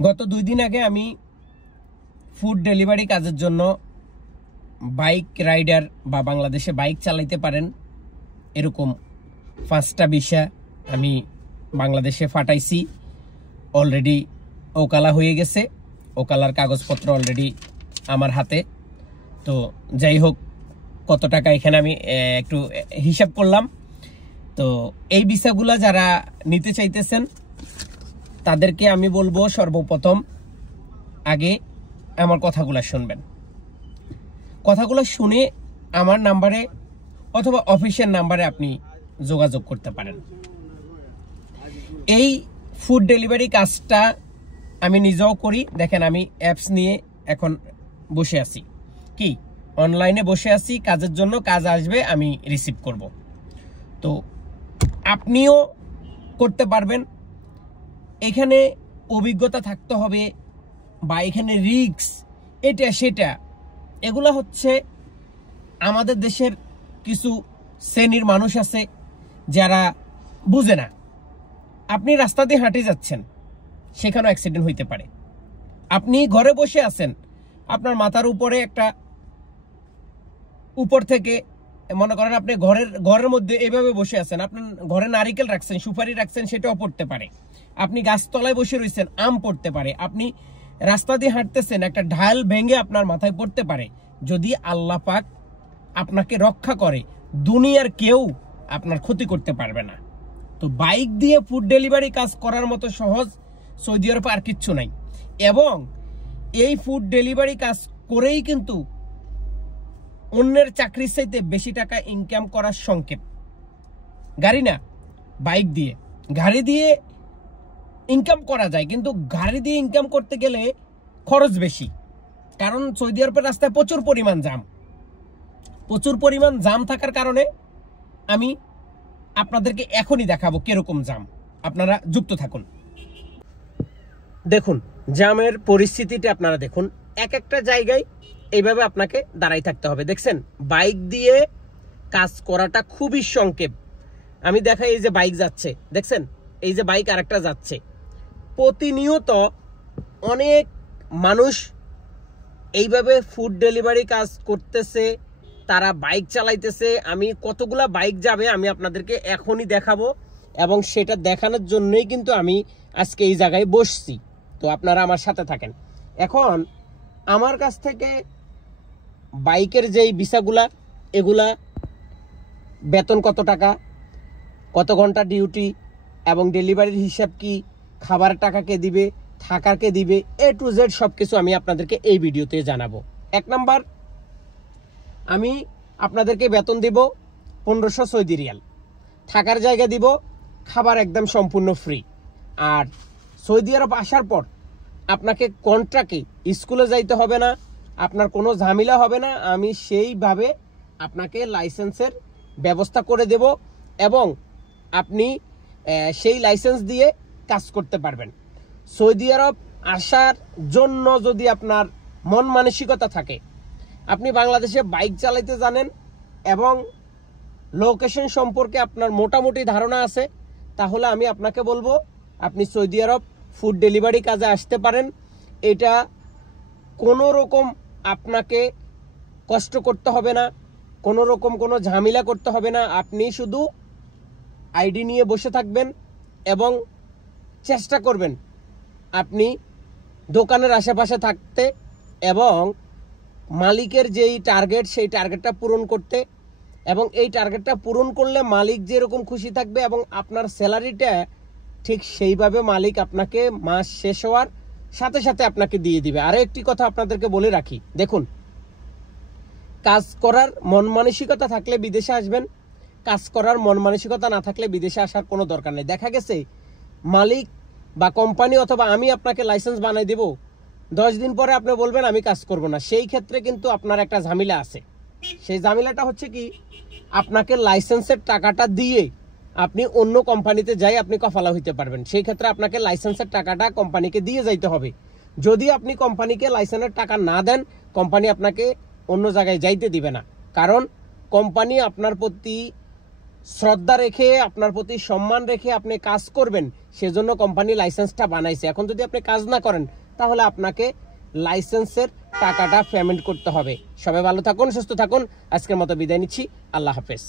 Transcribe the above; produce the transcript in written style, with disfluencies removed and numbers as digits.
গত 2 দিন আগে আমি ফুড ডেলিভারি কাজের জন্য বাইক রাইডার বা বাংলাদেশে বাইক চালাইতে পারেন এরকম 5টা ভিসা আমি বাংলাদেশে পাঠাইছি। অলরেডি ওকালা হয়ে গেছে, ওকালার কাগজপত্র অলরেডি আমার হাতে। তো যাই হোক, কত টাকা এখানে আমি একটু হিসাব করলাম। তো এই ভিসাগুলা যারা নিতে চাইতেছেন তাদেরকে আমি বলবো, সর্বপ্রথম আগে আমার কথাগুলো শুনবেন। কথাগুলো শুনে আমার নাম্বারে অথবা অফিসের নাম্বারে আপনি যোগাযোগ করতে পারেন। এই ফুড ডেলিভারি কাজটা আমি নিজেও করি। দেখেন, আমি অ্যাপস নিয়ে এখন বসে আছি, কি অনলাইনে বসে আছি কাজের জন্য। কাজ আসবে, আমি রিসিভ করব। তো আপনিও করতে পারবেন। এখানে অভিজ্ঞতা থাকতে হবে বা এখানে রিস্ক এটা সেটা, এগুলা হচ্ছে আমাদের দেশের কিছু শ্রেণীর মানুষ আছে যারা বুঝে না। আপনি রাস্তা দিয়ে হাঁটে যাচ্ছেন, সেখানেও অ্যাক্সিডেন্ট হইতে পারে। আপনি ঘরে বসে আছেন, আপনার মাথার উপরে একটা উপর থেকে মনে করেন আপনি ঘরের মধ্যে এভাবে বসে আছেন, আপনার ঘরে নারিকেল রাখছেন, সুপারি রাখছেন, সেটাও পড়তে পারে। আপনি গাছতলায় বসে রয়েছেন, আম পড়তে পারে। আপনি রাস্তা দিয়ে হাঁটতেছেন, একটা ঢাল ভেঙে আপনার মাথায় পড়তে পারে। যদি আল্লাহ পাক আপনাকে রক্ষা করে, দুনিয়ার কেউ আপনার ক্ষতি করতে পারবে না। তো বাইক দিয়ে ফুড ডেলিভারি কাজ করার মতো সহজ সৌদি আরবে আর কিচ্ছু নাই। এবং এই ফুড ডেলিভারি কাজ করেই কিন্তু অন্যের চাকরির চাইতে বেশি টাকা ইনকাম করার সংকেত। গাড়ি না, বাইক দিয়ে, গাড়ি দিয়ে ইনকাম করা যায়, কিন্তু গাড়ি দিয়ে ইনকাম করতে গেলে খরচ বেশি। কারণ সৌদি আরবের রাস্তায় প্রচুর পরিমাণ জাম থাকার কারণে আমি আপনাদেরকে এখনই দেখাবো কিরকম জাম। আপনারা যুক্ত থাকুন। দেখুন জামের পরিস্থিতিটা আপনারা দেখুন। এক একটা জায়গায় এইভাবে আপনাকে দাঁড়াই থাকতে হবে। দেখছেন, বাইক দিয়ে কাজ করাটা খুবই সংক্ষেপ। আমি দেখাই, এই যে বাইক যাচ্ছে, দেখছেন, এই যে বাইক আরেকটা যাচ্ছে। প্রতিনিয়ত অনেক মানুষ এইভাবে ফুড ডেলিভারি কাজ করতেছে, তারা বাইক চালাইতেছে। আমি কতগুলা বাইক যাবে আমি আপনাদেরকে এখনই দেখাবো, এবং সেটা দেখানোর জন্যই কিন্তু আমি আজকে এই জায়গায় বসছি। তো আপনারা আমার সাথে থাকেন। এখন আমার কাছ থেকে বাইকের যেই ভিসাগুলা, এগুলা বেতন কত টাকা, কত ঘন্টা ডিউটি, এবং ডেলিভারির হিসাব কি, খাবার টাকা কে দিবে, থাকা কে দিবে, A to Z সব কিছু আমি আপনাদেরকে এই ভিডিওতে জানাবো। 1 নাম্বার, আমি আপনাদেরকে বেতন দিব 1500 সৌদি রিয়াল, থাকার জায়গা দিব, খাবার একদম সম্পূর্ণ ফ্রি। আর সৌদি আরব আসার পর আপনাকে কন্ট্রাক্টে স্কুলে যাইতে হবে না, আপনার কোনো ঝামেলা হবে না। আমি সেইভাবে আপনাকে লাইসেন্সের ব্যবস্থা করে দেব, এবং আপনি সেই লাইসেন্স দিয়ে কাজ করতে পারবেন। সৌদি আরব আসার জন্য যদি আপনার মন মানসিকতা থাকে, আপনি বাংলাদেশে বাইক চালাইতে জানেন এবং লোকেশন সম্পর্কে আপনার মোটামুটি ধারণা আছে, তাহলে আমি আপনাকে বলবো আপনি সৌদি আরব ফুড ডেলিভারি কাজে আসতে পারেন। এটা কোনো রকম আপনাকে কষ্ট করতে হবে না, কোনো রকম কোনো ঝামেলা করতে হবে না। আপনি শুধু আইডি নিয়ে বসে থাকবেন এবং চেষ্টা করবেন আপনি দোকানের আশেপাশে থাকতে, এবং মালিকের যেই টার্গেট সেই টার্গেটটা পূরণ করতে। এবং এই টার্গেটটা পূরণ করলে মালিক যেরকম খুশি থাকবে, এবং আপনার স্যালারিটা ঠিক সেইভাবে মালিক আপনাকে মাস শেষ হওয়ার সাথে সাথে আপনাকে দিয়ে দিবে। আরও একটি কথা আপনাদেরকে বলে রাখি, দেখুন, কাজ করার মন মানসিকতা থাকলে বিদেশে আসবেন, কাজ করার মন মানসিকতা না থাকলে বিদেশে আসার কোনো দরকার নেই। দেখা গেছে মালিক বা কোম্পানি অথবা আমি আপনাকে লাইসেন্স বানাই দেব, 10 দিন পরে আপনি বলবেন আমি কাজ করব না। সেই ক্ষেত্রে কিন্তু আপনার একটা ঝামেলা আছে। সেই ঝামেলাটা হচ্ছে কি, আপনাকে লাইসেন্সের টাকাটা দিয়ে আপনি অন্য কোম্পানিতে যাই আপনি কফালা হইতে পারবেন। সেই ক্ষেত্রে আপনাকে লাইসেন্সের টাকাটা কোম্পানিকে দিয়ে যাইতে হবে। যদি আপনি কোম্পানিকে লাইসেন্সের টাকা না দেন, কোম্পানি আপনাকে অন্য জায়গায় যাইতে দিবে না। কারণ কোম্পানি আপনার প্রতি শ্রদ্ধা রেখে, আপনার প্রতি সম্মান রেখে আপনি কাজ করবেন, সেজন্য কোম্পানি লাইসেন্সটা বানাইছে। এখন যদি আপনি কাজ না করেন তাহলে আপনাকে লাইসেন্সের টাকাটা পেমেন্ট করতে হবে। সবাই ভালো থাকুন, সুস্থ থাকুন। আজকের মতো বিদায় নিচ্ছি। আল্লাহ হাফেজ।